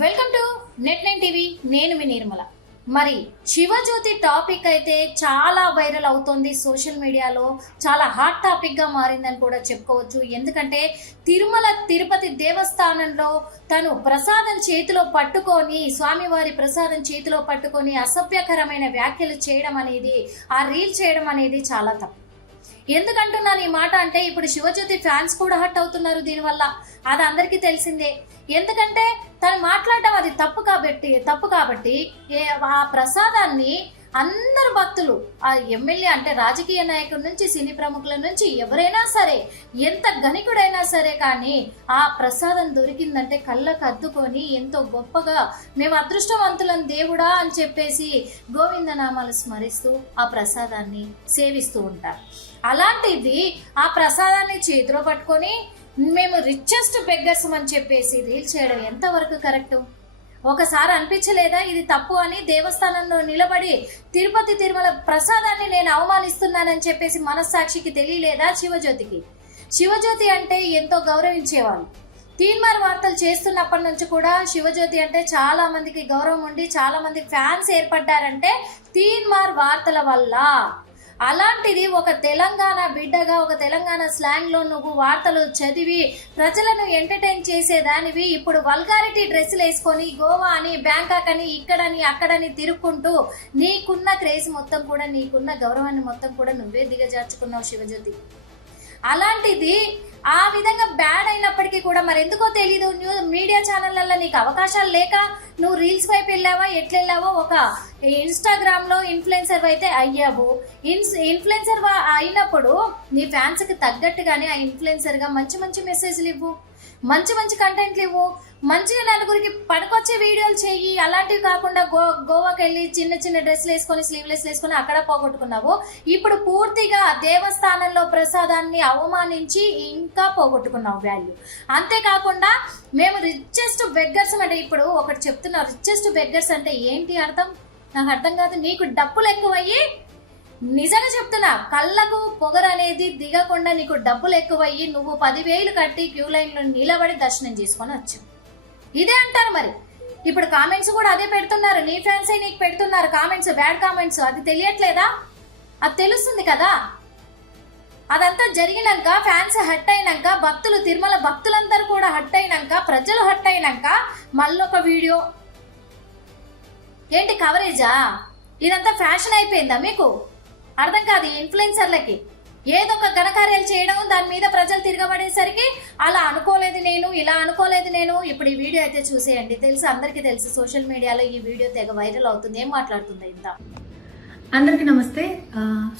Welcome to net nine TV. నేను మీ నిర్మల. మరి శివజ్యోతి టాపిక్ అయితే చాలా వైరల్ అవుతోంది సోషల్ మీడియాలో. చాలా హాట్ టాపిక్గా మారిందని కూడా చెప్పుకోవచ్చు. ఎందుకంటే తిరుమల తిరుపతి దేవస్థానంలో తను ప్రసాదం చేతిలో పట్టుకొని స్వామివారి ప్రసాదం చేతిలో పట్టుకొని అసభ్యకరమైన వ్యాఖ్యలు చేయడం అనేది ఆ రీల్ చేయడం అనేది చాలా తప్పు. ఎందుకంటున్నాను ఈ మాట అంటే ఇప్పుడు శివజ్యోతి ఫ్యాన్స్ కూడా హట్ అవుతున్నారు దీనివల్ల. అది అందరికీ తెలిసిందే. ఎందుకంటే తను మాట్లాడడం అది తప్పు కాబట్టి తప్పు కాబట్టి ఏ- ఆ ప్రసాదాన్ని అందరు భక్తులు ఆ ఎమ్మెల్యే అంటే రాజకీయ నాయకుల నుంచి సినీ ప్రముఖుల నుంచి ఎవరైనా సరే ఎంత ధనికుడైనా సరే కానీ ఆ ప్రసాదం దొరికిందంటే కళ్ళకు అద్దుకొని ఎంతో గొప్పగా మేము అదృష్టవంతులం దేవుడా అని చెప్పేసి గోవిందనామాలు స్మరిస్తూ ఆ ప్రసాదాన్ని సేవిస్తూ ఉంటారు. అలాంటిది ఆ ప్రసాదాన్ని చేతిలో పట్టుకొని మేము రిచెస్ట్ బెగ్గర్స్ అని చెప్పేసి రీల్ చేయడం ఎంతవరకు కరెక్ట్ ఒకసారి అనిపించలేదా? ఇది తప్పు అని దేవస్థానంలో నిలబడి తిరుపతి తిరుమల ప్రసాదాన్ని నేను అవమానిస్తున్నానని చెప్పేసి మనస్సాక్షికి తెలియలేదా శివజ్యోతికి? శివజ్యోతి అంటే ఎంతో గౌరవించేవాళ్ళు. తీన్మార్ వార్తలు చేస్తున్నప్పటి నుంచి కూడా శివజ్యోతి అంటే చాలా మందికి గౌరవం ఉండి చాలా మంది ఫ్యాన్స్ ఏర్పడ్డారంటే తీన్మార్ వార్తల వల్ల. అలాంటిది ఒక తెలంగాణ బిడ్డగా ఒక తెలంగాణ స్లాంగ్లో నువ్వు వార్తలు చదివి ప్రజలను ఎంటర్టైన్ చేసేదానివి. ఇప్పుడు వల్గారిటీ డ్రెస్సులు వేసుకొని గోవా అని బ్యాంకాక్ అని ఇక్కడని అక్కడని తిరుక్కుంటూ నీకున్న క్రేజ్ మొత్తం కూడా నీకున్న గౌరవాన్ని మొత్తం కూడా నువ్వే దిగజార్చుకున్నావు శివజ్యోతి. అలాంటిది ఆ విధంగా బ్యాడ్ అయినప్పటికీ కూడా మరి ఎందుకో తెలియదు న్యూ మీడియా ఛానళ్ళల్లో నీకు అవకాశాలు లేక నువ్వు రీల్స్ వైపు వెళ్ళావా? ఎట్లెళ్ళావో ఒక ఇన్స్టాగ్రామ్లో ఇన్ఫ్లుయెన్సర్ అయితే అయ్యావు. ఇన్స్ ఇన్ఫ్లుయెన్సర్ అయినప్పుడు నీ ఫ్యాన్స్కి తగ్గట్టుగానే ఆ ఇన్ఫ్లుయెన్సర్గా మంచి మంచి మెసేజ్లు ఇవ్వు. మంచి మంచి కంటెంట్లు ఇవ్వు. మంచిగా నలుగురికి పనికొచ్చే వీడియోలు చెయ్యి. అలాంటివి కాకుండా గో గోవాకి వెళ్ళి చిన్న చిన్న డ్రెస్సులు వేసుకొని స్లీవ్లెస్ వేసుకొని అక్కడ పోగొట్టుకున్నావు. ఇప్పుడు పూర్తిగా దేవస్థానంలో ప్రసాదాన్ని అవమానించి ఇంకా పోగొట్టుకున్నావు వాల్యూ అంతేకాకుండా మేము రిచెస్ట్ బెగ్గర్స్ అంటే ఇప్పుడు ఒకటి చెప్తున్నా రిచెస్ట్ బెగ్గర్స్ అంటే ఏంటి అర్థం? నాకు అర్థం కాదు. నీకు డబ్బులు ఎక్కువయ్యి నిజంగా చెప్తున్నా కళ్ళకు పొగరు అనేది దిగకుండా నీకు డబ్బులు ఎక్కువయ్యి నువ్వు పదివేలు కట్టి క్యూ లైన్లో నిలబడి దర్శనం చేసుకొని వచ్చు. ఇదే అంటారు మరి. ఇప్పుడు కామెంట్స్ కూడా అదే పెడుతున్నారు. నీ ఫ్యాన్స్ నీకు పెడుతున్నారు? కామెంట్స్ బ్యాడ్ కామెంట్స్ అది తెలియట్లేదా? అది తెలుస్తుంది కదా. అదంతా జరిగినాక ఫ్యాన్స్ హట్ అయినాక భక్తులు తిరుమల భక్తులందరూ కూడా హట్ అయినాక ప్రజలు హట్ అయినాక మళ్ళొక వీడియో. ఏంటి కవరేజా ఇదంతా ఫ్యాషన్ అయిపోయిందా మీకు? అర్థం కాదు ఇన్ఫ్లుయెన్సర్లకి ఏదో ఒక ఘనకార్యాలు చేయడం దాని మీద ప్రజలు తిరగబడేసరికి అలా అనుకోలేదు నేను ఇలా అనుకోలేదు నేను. ఇప్పుడు ఈ వీడియో అయితే చూసేయండి. తెలుసు అందరికీ తెలుసు. సోషల్ మీడియాలో ఈ వీడియో తెగ వైరల్ అవుతుంది. ఏం మాట్లాడుతుంది ఇంత? అందరికీ నమస్తే.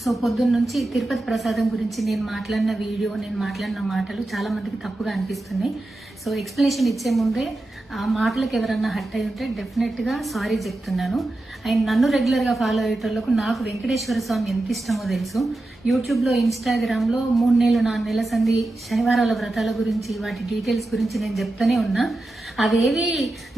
సో పొద్దున్న నుంచి తిరుపతి ప్రసాదం గురించి నేను మాట్లాడిన వీడియో నేను మాట్లాడిన మాటలు చాలా మందికి తప్పుగా అనిపిస్తున్నాయి. సో ఎక్స్ప్లెనేషన్ ఇచ్చే ముందే ఆ మాటలకు ఎవరన్నా హట్ అయి ఉంటే డెఫినెట్గా సారీ చెప్తున్నాను. అండ్ నన్ను రెగ్యులర్గా ఫాలో అయ్యేటోళ్ళకు నాకు వెంకటేశ్వర స్వామి ఎంత ఇష్టమో తెలుసు. యూట్యూబ్లో ఇన్స్టాగ్రామ్లో మూడు నెలలు నాలుగు నెలల సంది శనివారాల వ్రతాల గురించి వాటి డీటెయిల్స్ గురించి నేను చెప్తూనే ఉన్నా. అవేవి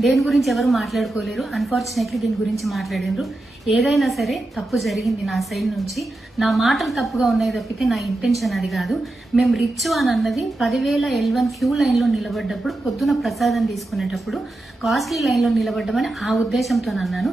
దేని గురించి ఎవరు మాట్లాడుకోలేరు. అన్ఫార్చునేట్లీ దీని గురించి మాట్లాడారు ఏదైనా సరే తప్పు జరిగింది నా సైడ్ నుంచి. నా మాటలు తప్పుగా ఉన్నాయి తప్పితే నా ఇంటెన్షన్ అది కాదు. మేము రిచ్ అని అన్నది పదివేల ఎల్వన్ క్యూ లైన్లో నిలబడ్డప్పుడు పొద్దున ప్రసాదం తీసుకునేటప్పుడు కాస్ట్లీ లైన్లో నిలబడ్డమని ఆ ఉద్దేశంతో అన్నాను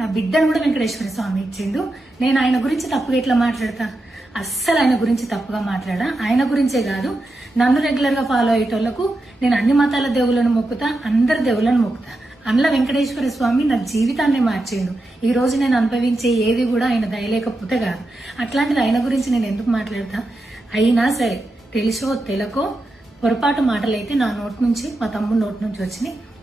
నా బిడ్డను కూడా వెంకటేశ్వర స్వామి ఇచ్చిండు. నేను ఆయన గురించి తప్పుగా ఎట్లా మాట్లాడతా? అస్సలు ఆయన గురించి తప్పుగా మాట్లాడా? ఆయన గురించే కాదు. నన్ను రెగ్యులర్గా ఫాలో అయ్యేటోళ్ళకు నేను అన్ని మతాల దేవులను మొక్కుతా అందరి దేవులను మొక్కుతా. అందులో వెంకటేశ్వర స్వామి నా జీవితాన్ని మార్చిండు ఈ రోజు నేను అనుభవించే ఏది కూడా ఆయన దయలేకపోతే కాదు. అట్లాంటిది ఆయన గురించి నేను ఎందుకు మాట్లాడతా? అయినా సరే తెలుసో తెలకో పొరపాటు మాటలైతే నా నోటి నుంచి మా తమ్ముడు నోటి నుంచి వచ్చినాయి.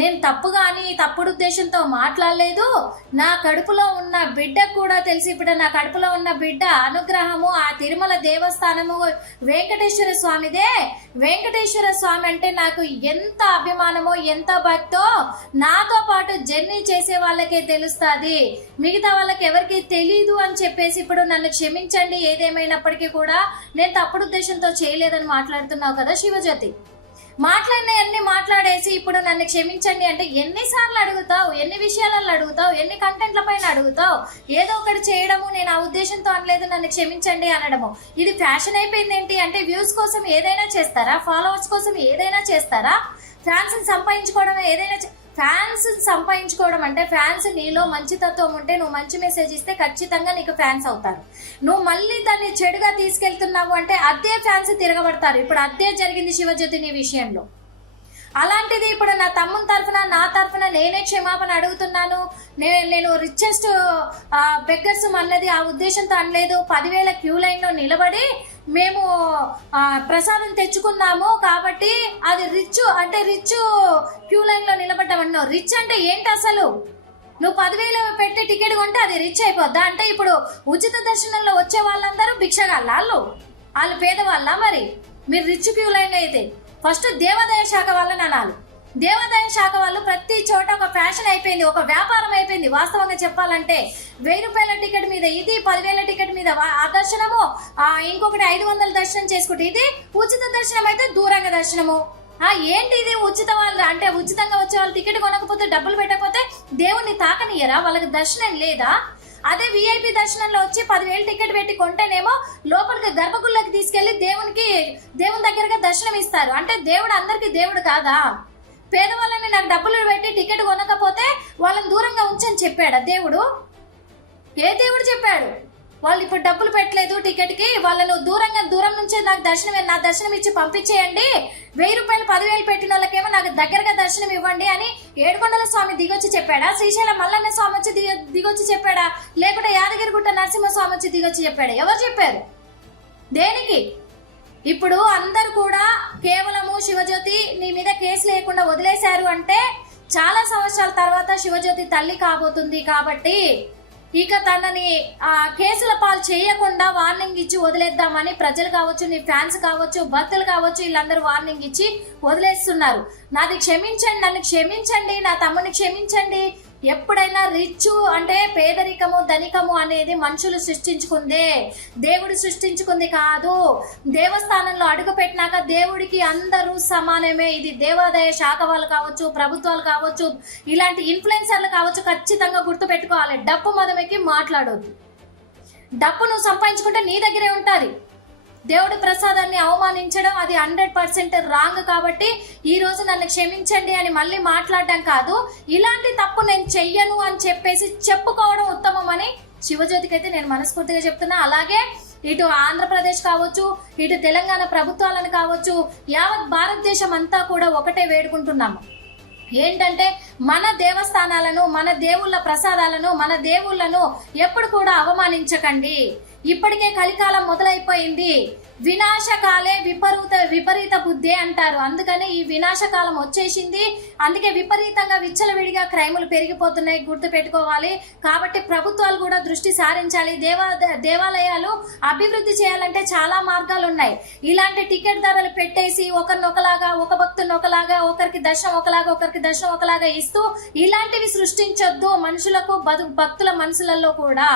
నేను తప్పుగా అని తప్పుడు ఉద్దేశంతో మాట్లాడలేదు. నా కడుపులో ఉన్న బిడ్డ కూడా తెలిసి. ఇప్పుడు నా కడుపులో ఉన్న బిడ్డ అనుగ్రహము ఆ తిరుమల దేవస్థానము వెంకటేశ్వర స్వామిదే. వెంకటేశ్వర స్వామి అంటే నాకు ఎంత అభిమానమో ఎంత భక్తో నాతో పాటు జర్నీ చేసే వాళ్ళకే తెలుస్తుంది. మిగతా వాళ్ళకి ఎవరికి తెలీదు అని చెప్పేసి ఇప్పుడు నన్ను క్షమించండి. ఏదేమైనప్పటికీ కూడా నేను తప్పుడు ఉద్దేశంతో చేయలేదని మాట్లాడుతున్నావు కదా శివజ్యోతి? మాట్లాడిన ఎన్ని మాట్లాడేసి ఇప్పుడు నన్ను క్షమించండి అంటే ఎన్నిసార్లు అడుగుతావు? ఎన్ని విషయాలలో అడుగుతావు? ఎన్ని కంటెంట్ల పైన అడుగుతావు? ఏదో ఒకటి చేయడము నేను ఆ ఉద్దేశంతో అనలేదు నన్ను క్షమించండి అనడము. ఇది ఫ్యాషన్ అయిపోయింది ఏంటి అంటే వ్యూస్ కోసం ఏదైనా చేస్తారా? ఫాలోవర్స్ కోసం ఏదైనా చేస్తారా? ఫ్యాన్స్ని సంపాదించుకోవడం ఏదైనా చే- ఫ్యాన్స్ సంపాదించుకోవడం అంటే ఫ్యాన్స్ నీలో మంచి తత్వం ఉంటే నువ్వు మంచి మెసేజ్ ఇస్తే ఖచ్చితంగా నీకు ఫ్యాన్స్ అవుతారు. నువ్వు మళ్ళీ దాన్ని చెడుగా తీసుకెళ్తున్నావు అంటే అదే ఫ్యాన్స్ తిరగబడతారు. ఇప్పుడు అదే జరిగింది శివజ్యోతి నీ విషయంలో. అలాంటిది ఇప్పుడు నా తమ్ముని తరఫున నా తరఫున నేనే క్షమాపణ అడుగుతున్నాను. నేను నేను రిచెస్ట్ బెగ్గర్స్ అన్నది ఆ ఉద్దేశంతో అనలేదు. పదివేల క్యూ లైన్లో నిలబడి మేము ప్రసాదం తెచ్చుకున్నాము కాబట్టి అది రిచ్ అంటే రిచ్ క్యూ లైన్లో నిలబడ్డామన్నావు రిచ్ అంటే ఏంటి అసలు? నువ్వు పదివేలు పెట్టి టికెట్ కొంటే అది రిచ్ అయిపోద్దా? అంటే ఇప్పుడు ఉచిత దర్శనంలో వచ్చే వాళ్ళందరూ భిక్షగాళ్ళ వాళ్ళు? వాళ్ళు పేదవాళ్ళ మరి? మీరు రిచ్ క్యూ లైన్ అయితే. ఫస్ట్ దేవాదాయ శాఖ వాళ్ళని అనాలి. దేవాదాయ శాఖ వాళ్ళు ప్రతి చోట ఒక ఫ్యాషన్ అయిపోయింది ఒక వ్యాపారం అయిపోయింది. వాస్తవంగా చెప్పాలంటే వెయ్యి రూపాయల టికెట్ మీద ఇది పదివేల టికెట్ మీద ఆ దర్శనము ఇంకొకటి ఐదు వందల దర్శనం చేసుకుంటే ఇది ఉచిత దర్శనం అయితే దూరంగా దర్శనము. ఆ ఏంటి ఇది ఉచిత వాళ్ళు అంటే ఉచితంగా వచ్చే వాళ్ళు టికెట్ కొనకపోతే డబ్బులు పెట్టకపోతే దేవుణ్ణి తాకనియరా? వాళ్ళకి దర్శనం లేదా? అదే విఐపి దర్శనంలో వచ్చి పదివేలు టికెట్ పెట్టి కొంటేనేమో లోపలికి గర్భగుళ్ళకి తీసుకెళ్ళి దేవునికి దేవుని దగ్గరగా దర్శనం ఇస్తారు అంటే దేవుడు అందరికీ దేవుడు కాదా? పేదవాళ్ళని నాకు డబ్బులు పెట్టి టికెట్ కొనకపోతే వాళ్ళని దూరంగా ఉంచని చెప్పాడా దేవుడు? ఏ దేవుడు చెప్పాడు? వాళ్ళు ఇప్పుడు డబ్బులు పెట్టలేదు టికెట్కి వాళ్ళను దూరంగా దూరం నుంచి నాకు దర్శనం నా దర్శనం ఇచ్చి పంపించేయండి. వెయ్యి రూపాయలు పదివేలు పెట్టిన వాళ్ళకేమో నాకు దగ్గరగా దర్శనం ఇవ్వండి అని ఏడుకొండల స్వామి దిగొచ్చి చెప్పాడా? శ్రీశైలం మల్లన్న స్వామి వచ్చి దిగ దిగొచ్చి చెప్పాడా? లేకుంటే యాదగిరిగుట్ట నరసింహ స్వామి వచ్చి దిగొచ్చి చెప్పాడా? ఎవరు చెప్పారు? దేనికి? ఇప్పుడు అందరు కూడా కేవలము శివజ్యోతి నీ మీద కేసు లేకుండా వదిలేశారు అంటే చాలా సంవత్సరాల తర్వాత శివజ్యోతి తల్లి కాబోతుంది కాబట్టి ఇక తనని ఆ కేసుల పాలు చేయకుండా వార్నింగ్ ఇచ్చి వదిలేద్దామని ప్రజలు కావచ్చు నీ ఫ్యాన్స్ కావచ్చు భక్తులు కావచ్చు వీళ్ళందరూ వార్నింగ్ ఇచ్చి వదిలేస్తున్నారు. నాది క్షమించండి నన్ను క్షమించండి నా తమ్ముని క్షమించండి ఎప్పుడైనా రిచ్ అంటే పేదరికము ధనికము అనేది మనుషులు సృష్టించుకుందే. దేవుడు సృష్టించుకుంది కాదు. దేవస్థానంలో అడుగు పెట్టినాక దేవుడికి అందరూ సమానమే. ఇది దేవాదాయ శాఖ వాళ్ళు కావచ్చు ప్రభుత్వాలు కావచ్చు ఇలాంటి ఇన్ఫ్లుయెన్సర్లు కావచ్చు ఖచ్చితంగా గుర్తు పెట్టుకోవాలి. డప్పు మదమెక్కి మాట్లాడొద్దు. డప్పు నువ్వు సంపాదించుకుంటే నీ దగ్గరే ఉంటుంది. దేవుడి ప్రసాదాన్ని అవమానించడం అది హండ్రెడ్ పర్సెంట్ రాంగ్ కాబట్టి ఈ రోజు నన్ను క్షమించండి అని మళ్ళీ మాట్లాడడం కాదు ఇలాంటి తప్పు నేను చెయ్యను అని చెప్పేసి చెప్పుకోవడం ఉత్తమం అని శివజ్యోతికి అయితే నేను మనస్ఫూర్తిగా చెప్తున్నా. అలాగే ఇటు ఆంధ్రప్రదేశ్ కావచ్చు ఇటు తెలంగాణ ప్రభుత్వాలను కావచ్చు యావత్ భారతదేశం అంతా కూడా ఒకటే వేడుకుంటున్నాము. ఏంటంటే మన దేవస్థానాలను మన దేవుళ్ళ ప్రసాదాలను మన దేవుళ్ళను ఎప్పుడు కూడా అవమానించకండి. ఇప్పటికే కలికాలం మొదలైపోయింది. వినాశకాలే విపరీత విపరీత బుద్ధి అంటారు. అందుకని ఈ వినాశకాలం వచ్చేసింది. అందుకే విపరీతంగా విచ్చలవిడిగా క్రైములు పెరిగిపోతున్నాయి గుర్తు పెట్టుకోవాలి కాబట్టి ప్రభుత్వాలు కూడా దృష్టి సారించాలి. దేవా దేవాలయాలు అభివృద్ధి చేయాలంటే చాలా మార్గాలు ఉన్నాయి. ఇలాంటి టికెట్ ధరలు పెట్టేసి ఒకరినొకలాగా ఒక భక్తుని ఒకలాగా ఒకరికి దర్శనం ఒకలాగా ఒకరికి దర్శనం ఒకలాగా ఇస్తూ ఇలాంటివి సృష్టించొద్దు మనుషులకు బదు భక్తుల మనసులలో కూడా.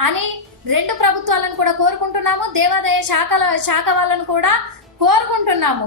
అని రెండు ప్రభుత్వాలను కూడా కోరుకుంటున్నాము దేవాదాయ శాఖల శాఖ వాళ్ళను కూడా కోరుకుంటున్నాము.